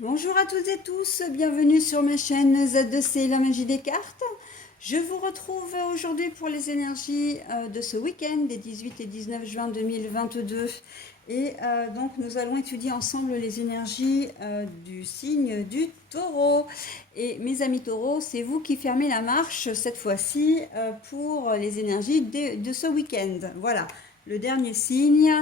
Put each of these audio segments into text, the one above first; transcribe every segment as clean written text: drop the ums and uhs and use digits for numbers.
Bonjour à toutes et tous, bienvenue sur ma chaîne Z2C, la magie des cartes. Je vous retrouve aujourd'hui pour les énergies de ce week-end des 18 et 19 juin 2022. Et donc nous allons étudier ensemble les énergies du signe du taureau. Et mes amis taureaux, c'est vous qui fermez la marche cette fois-ci pour les énergies de ce week-end. Voilà, le dernier signe,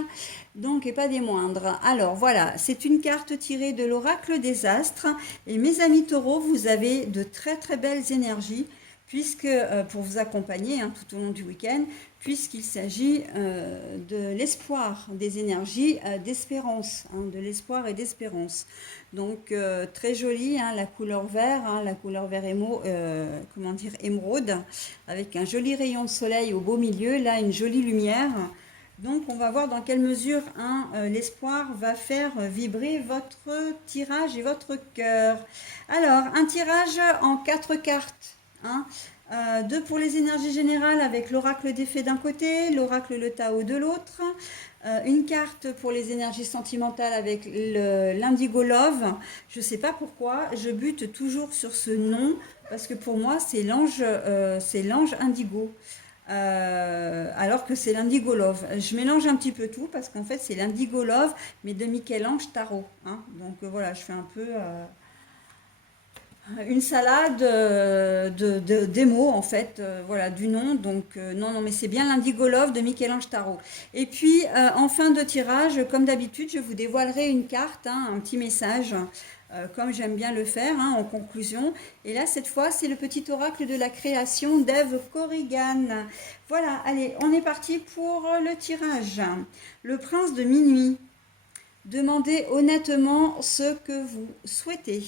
donc, et pas des moindres. Alors voilà, c'est une carte tirée de l'oracle des astres. Et mes amis taureaux, vous avez de très très belles énergies, puisque pour vous accompagner tout au long du week-end, puisqu'il s'agit de l'espoir, des énergies d'espérance, de l'espoir et d'espérance. Donc très jolie, la couleur vert, la couleur vert comment dire, émeraude, avec un joli rayon de soleil au beau milieu, là une jolie lumière. Donc on va voir dans quelle mesure l'espoir va faire vibrer votre tirage et votre cœur. Alors un tirage en 4 cartes. Deux pour les énergies générales avec l'oracle des fées d'un côté, l'oracle le Tao de l'autre. Une carte pour les énergies sentimentales avec l'indigo love. Je ne sais pas pourquoi, je bute toujours sur ce nom parce que pour moi c'est l'ange indigo. Alors que c'est l'indigo love. Je mélange un petit peu tout parce qu'en fait c'est l'indigo love mais de Michel-Ange Tarot. Donc voilà, je fais un peu une salade des mots en fait, voilà, du nom. Donc non, non, mais c'est bien l'Indigo Love de Michel-Ange Tarot. Et puis en fin de tirage, comme d'habitude, je vous dévoilerai une carte, un petit message, comme j'aime bien le faire, en conclusion. Et là, cette fois, c'est le petit oracle de la création d'Ève Corrigan. Voilà, allez, on est parti pour le tirage. Le prince de minuit. Demandez honnêtement ce que vous souhaitez.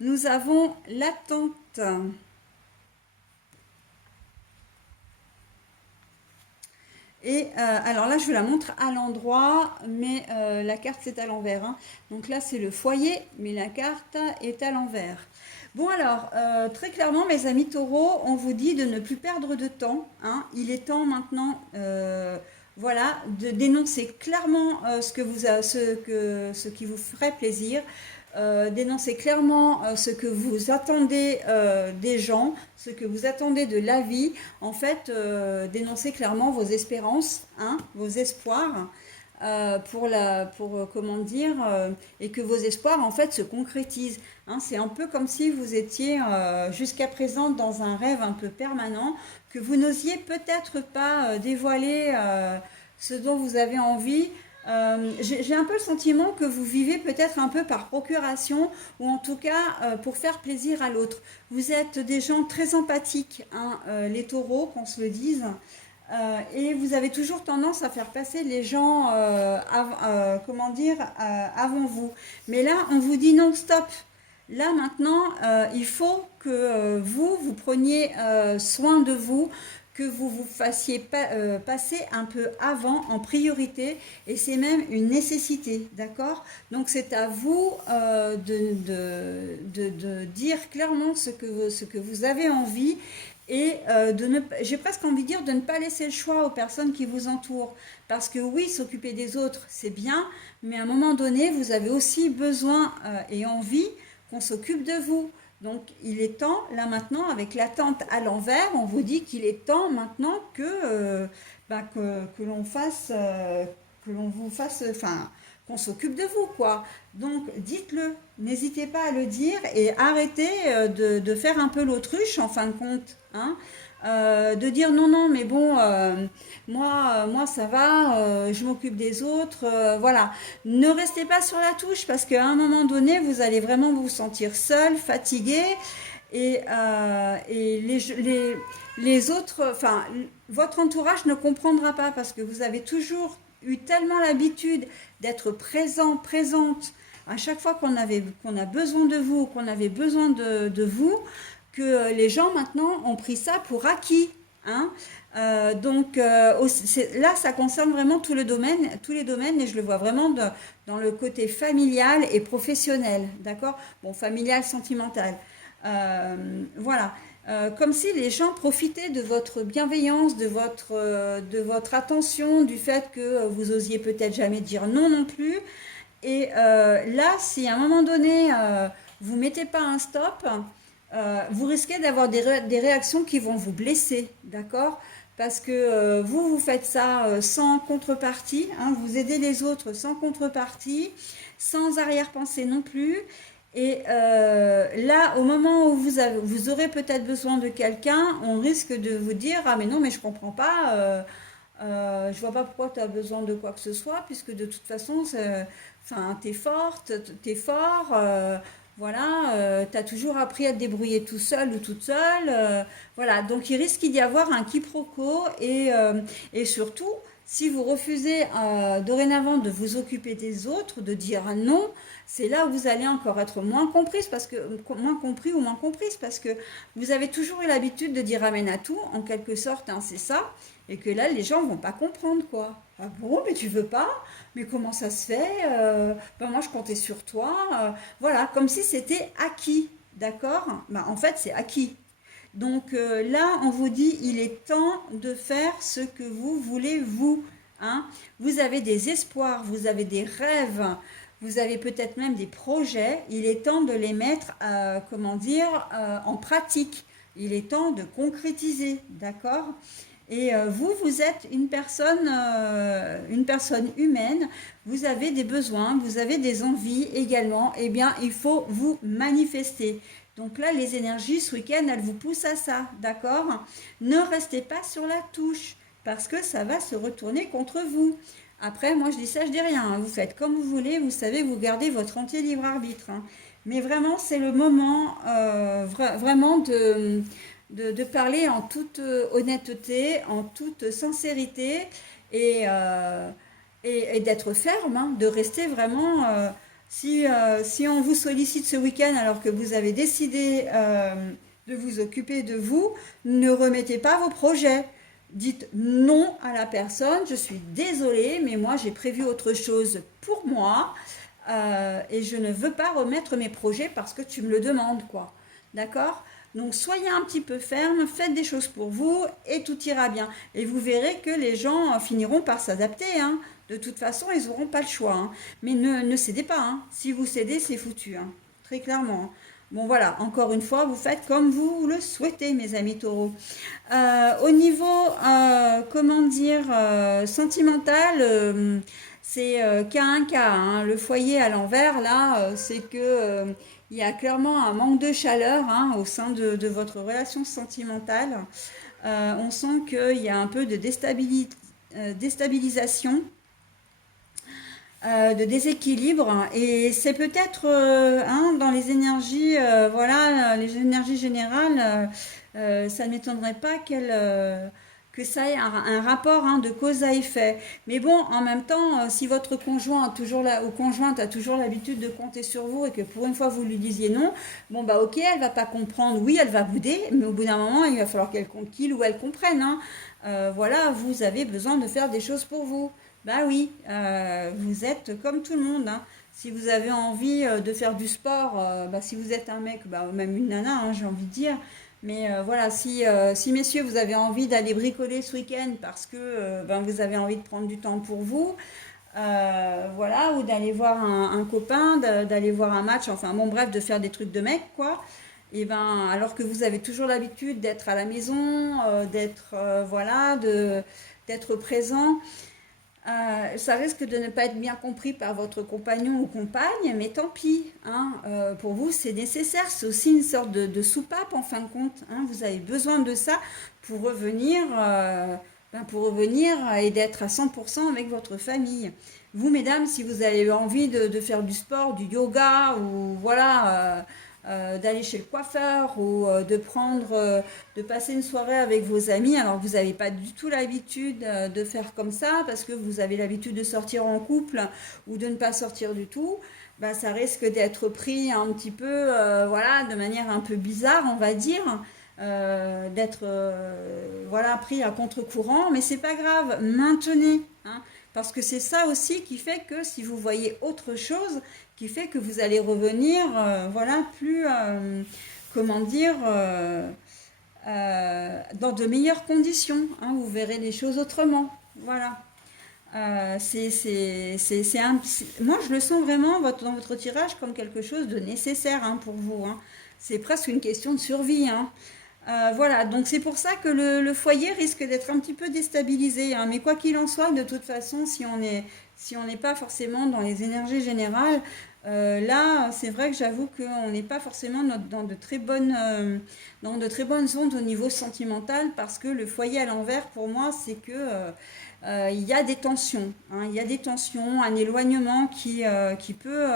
Nous avons l'attente. Et alors là, je vous la montre à l'endroit, mais la carte c'est à l'envers. Donc là, c'est le foyer, mais la carte est à l'envers. Bon alors, très clairement, mes amis taureaux, on vous dit de ne plus perdre de temps. Il est temps maintenant, voilà, de dénoncer clairement ce qui vous ferait plaisir. Dénoncer clairement ce que vous attendez des gens, ce que vous attendez de la vie. En fait, dénoncer clairement vos espérances, vos espoirs, comment dire, et que vos espoirs en fait se concrétisent. C'est un peu comme si vous étiez jusqu'à présent dans un rêve un peu permanent, que vous n'osiez peut-être pas dévoiler ce dont vous avez envie. J'ai un peu le sentiment que vous vivez peut-être un peu par procuration ou en tout cas pour faire plaisir à l'autre. Vous êtes des gens très empathiques, les taureaux, qu'on se le dise. Et vous avez toujours tendance à faire passer les gens comment dire, avant vous. Mais là, on vous dit non, stop. Là maintenant, il faut que vous preniez soin de vous, que vous vous fassiez passer un peu avant en priorité, et c'est même une nécessité, d'accord? Donc c'est à vous de dire clairement ce que vous avez envie, et j'ai presque envie de dire de ne pas laisser le choix aux personnes qui vous entourent. Parce que oui, s'occuper des autres, c'est bien, mais à un moment donné, vous avez aussi besoin et envie qu'on s'occupe de vous. Donc il est temps, là maintenant, avec l'attente à l'envers, on vous dit qu'il est temps maintenant que l'on fasse, que l'on vous fasse, enfin, qu'on s'occupe de vous, quoi. Donc dites-le, n'hésitez pas à le dire et arrêtez de faire un peu l'autruche en fin de compte. De dire non, non, mais bon, moi ça va, je m'occupe des autres, voilà. Ne restez pas sur la touche parce qu'à un moment donné, vous allez vraiment vous sentir seul, fatigué, et les autres, enfin, votre entourage ne comprendra pas parce que vous avez toujours eu tellement l'habitude d'être présent, présente à chaque fois qu'on a besoin de vous, qu'on avait besoin de vous, que les gens maintenant ont pris ça pour acquis. Là, ça concerne vraiment tous les domaines, et je le vois vraiment dans le côté familial et professionnel, d'accord? Bon, familial, sentimental. Voilà. Comme si les gens profitaient de votre bienveillance, de votre attention, du fait que vous osiez peut-être jamais dire non non plus, Et là, si à un moment donné, vous ne mettez pas un stop, vous risquez d'avoir des réactions qui vont vous blesser, d'accord? Parce que vous faites ça sans contrepartie, hein, vous aidez les autres sans contrepartie, sans arrière-pensée non plus. Et là, au moment où vous aurez peut-être besoin de quelqu'un, on risque de vous dire, ah mais non, mais je comprends pas, je vois pas pourquoi tu as besoin de quoi que ce soit, puisque de toute façon, enfin, t'es forte, t'es fort, voilà, tu as toujours appris à te débrouiller tout seul ou toute seule. Voilà, donc il risque d'y avoir un quiproquo et surtout, si vous refusez dorénavant de vous occuper des autres, de dire non, c'est là où vous allez encore être moins comprise parce que moins compris ou moins comprise parce que vous avez toujours eu l'habitude de dire amen à tout, en quelque sorte, hein, c'est ça, et que là les gens vont pas comprendre quoi. Ah bon, mais tu veux pas? Mais comment ça se fait? Ben moi je comptais sur toi. Voilà, comme si c'était acquis, d'accord? Ben, en fait c'est acquis. Donc là, on vous dit, il est temps de faire ce que vous voulez, vous. Hein. Vous avez des espoirs, vous avez des rêves, vous avez peut-être même des projets. Il est temps de les mettre, comment dire, en pratique. Il est temps de concrétiser, d'accord? Et vous êtes une personne humaine, vous avez des besoins, vous avez des envies également, eh bien, il faut vous manifester. Donc là, les énergies, ce week-end, elles vous poussent à ça, d'accord? Ne restez pas sur la touche, parce que ça va se retourner contre vous. Après, moi, je dis ça, je dis rien, hein. Vous faites comme vous voulez, vous savez, vous gardez votre entier libre arbitre, hein. Mais vraiment, c'est le moment vraiment de parler en toute honnêteté, en toute sincérité et, et d'être ferme, hein, de rester vraiment... si on vous sollicite ce week-end alors que vous avez décidé de vous occuper de vous, ne remettez pas vos projets. Dites non à la personne, je suis désolée, mais moi j'ai prévu autre chose pour moi et je ne veux pas remettre mes projets parce que tu me le demandes, quoi. D'accord? Donc soyez un petit peu ferme, faites des choses pour vous et tout ira bien. Et vous verrez que les gens finiront par s'adapter, hein. De toute façon, ils n'auront pas le choix, hein. Mais ne cédez pas, hein. Si vous cédez, c'est foutu, hein. Très clairement. Bon voilà, encore une fois, vous faites comme vous le souhaitez, mes amis taureaux. Au niveau, comment dire, sentimental, c'est cas un cas, hein. Le foyer à l'envers, là, c'est que il y a clairement un manque de chaleur, hein, au sein de votre relation sentimentale. On sent qu'il y a un peu de déstabilisation, de déséquilibre, et c'est peut-être hein, dans les énergies, voilà, les énergies générales, ça ne m'étonnerait pas que ça ait un rapport, hein, de cause à effet. Mais bon, en même temps, si votre conjoint a toujours ou conjointe a toujours l'habitude de compter sur vous et que pour une fois vous lui disiez non, bon bah ok, elle va pas comprendre, oui, elle va bouder, mais au bout d'un moment, il va falloir qu'il ou elle comprenne, hein. Voilà, vous avez besoin de faire des choses pour vous. Bah oui, vous êtes comme tout le monde, hein. Si vous avez envie de faire du sport, bah, si vous êtes un mec, bah, même une nana, hein, j'ai envie de dire. Mais voilà, si messieurs, vous avez envie d'aller bricoler ce week-end parce que ben, vous avez envie de prendre du temps pour vous, voilà, ou d'aller voir un copain, d'aller voir un match, enfin bon, bref, de faire des trucs de mec, quoi. Et ben, alors que vous avez toujours l'habitude d'être à la maison, d'être, voilà, d'être présent. Ça risque de ne pas être bien compris par votre compagnon ou compagne, mais tant pis, hein, pour vous c'est nécessaire, c'est aussi une sorte de soupape en fin de compte, hein, vous avez besoin de ça pour revenir, pour revenir et d'être à 100% avec votre famille. Vous mesdames, si vous avez envie de faire du sport, du yoga ou voilà, d'aller chez le coiffeur ou de passer une soirée avec vos amis, alors vous n'avez pas du tout l'habitude de faire comme ça parce que vous avez l'habitude de sortir en couple ou de ne pas sortir du tout, bah, ça risque d'être pris un petit peu, voilà, de manière un peu bizarre, on va dire. D'être voilà, pris à contre-courant, mais c'est pas grave, maintenez, hein, parce que c'est ça aussi qui fait que si vous voyez autre chose, qui fait que vous allez revenir, voilà, plus, comment dire, dans de meilleures conditions, hein, vous verrez les choses autrement, voilà. Moi, je le sens vraiment dans votre tirage comme quelque chose de nécessaire hein, pour vous. Hein. C'est presque une question de survie. Hein. Voilà, donc c'est pour ça que le foyer risque d'être un petit peu déstabilisé. Hein. Mais quoi qu'il en soit, de toute façon, si on n'est pas forcément dans les énergies générales, là, c'est vrai que j'avoue qu'on n'est pas forcément dans de très bonnes ondes au niveau sentimental parce que le foyer à l'envers, pour moi, c'est que il y a des tensions. Hein. Il y a des tensions, un éloignement qui peut,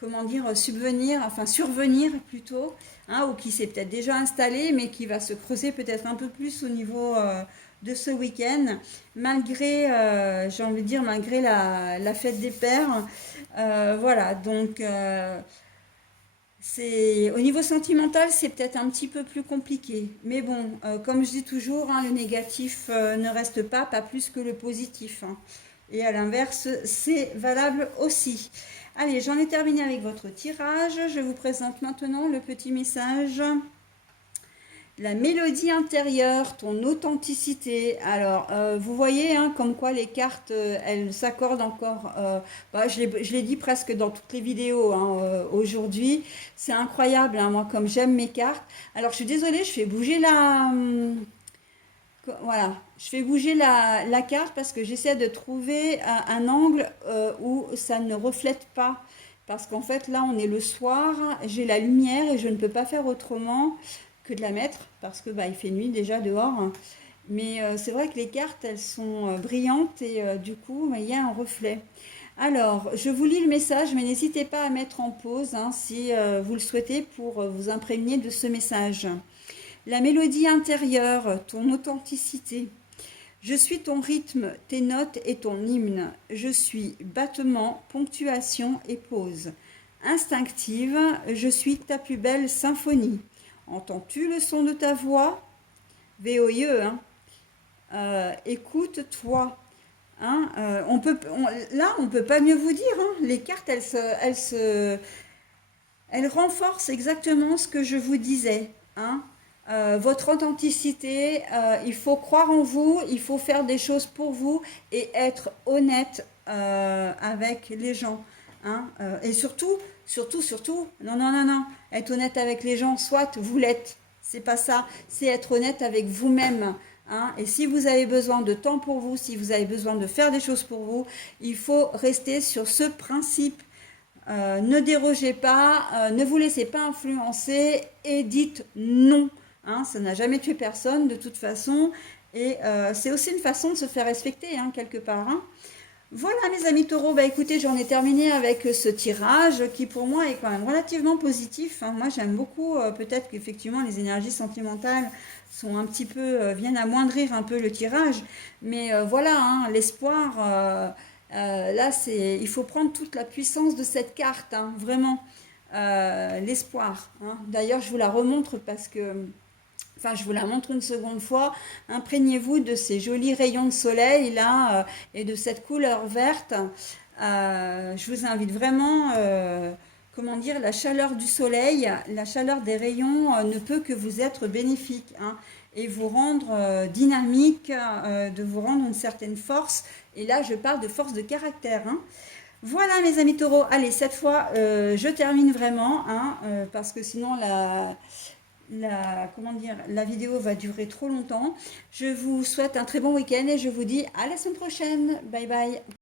comment dire, survenir plutôt hein, ou qui s'est peut-être déjà installé, mais qui va se creuser peut-être un peu plus au niveau de ce week-end, malgré, j'ai envie de dire, malgré la fête des pères. Voilà, donc c'est au niveau sentimental, c'est peut-être un petit peu plus compliqué. Mais bon, comme je dis toujours, hein, le négatif ne reste pas plus que le positif. Hein. Et à l'inverse, c'est valable aussi. Allez, j'en ai terminé avec votre tirage. Je vous présente maintenant le petit message. La mélodie intérieure, ton authenticité. Alors, vous voyez, hein, comme quoi les cartes, elles s'accordent encore. Je l'ai dit presque dans toutes les vidéos hein, aujourd'hui. C'est incroyable, hein, moi, comme j'aime mes cartes. Alors, je suis désolée, je fais bouger voilà, je fais bouger la carte parce que j'essaie de trouver un angle où ça ne reflète pas. Parce qu'en fait, là, on est le soir, j'ai la lumière et je ne peux pas faire autrement que de la mettre parce que bah, il fait nuit déjà dehors. Mais c'est vrai que les cartes, elles sont brillantes et du coup, bah, il y a un reflet. Alors, je vous lis le message, mais n'hésitez pas à mettre en pause hein, si vous le souhaitez pour vous imprégner de ce message. La mélodie intérieure, ton authenticité. Je suis ton rythme, tes notes et ton hymne. Je suis battement, ponctuation et pause. Instinctive, je suis ta plus belle symphonie. Entends-tu le son de ta voix? VOIE, hein. Écoute-toi. Hein, là, on ne peut pas mieux vous dire. Hein. Les cartes, elles renforcent exactement ce que je vous disais. Hein. Votre authenticité, il faut croire en vous, il faut faire des choses pour vous et être honnête avec les gens. Hein. Et surtout, non, être honnête avec les gens, soit vous l'êtes, c'est pas ça, c'est être honnête avec vous-même. Hein. Et si vous avez besoin de temps pour vous, si vous avez besoin de faire des choses pour vous, il faut rester sur ce principe. Ne dérogez pas, ne vous laissez pas influencer et dites non. Hein, ça n'a jamais tué personne de toute façon. Et c'est aussi une façon de se faire respecter, hein, quelque part. Hein. Voilà mes amis taureaux, bah écoutez, j'en ai terminé avec ce tirage qui pour moi est quand même relativement positif. Hein. Moi j'aime beaucoup, peut-être qu'effectivement les énergies sentimentales sont un petit peu, viennent amoindrir un peu le tirage. Mais voilà, hein, l'espoir, là il faut prendre toute la puissance de cette carte, hein, vraiment. L'espoir. Hein. D'ailleurs je vous la remontre parce que... Enfin, je vous la montre une seconde fois. Imprégnez-vous de ces jolis rayons de soleil là et de cette couleur verte. Je vous invite vraiment, comment dire, la chaleur du soleil, la chaleur des rayons ne peut que vous être bénéfique hein, et vous rendre dynamique, de vous rendre une certaine force. Et là, je parle de force de caractère. Hein. Voilà mes amis taureaux. Allez, cette fois, je termine vraiment hein, parce que sinon comment dire, la vidéo va durer trop longtemps. Je vous souhaite un très bon week-end et je vous dis à la semaine prochaine. Bye bye.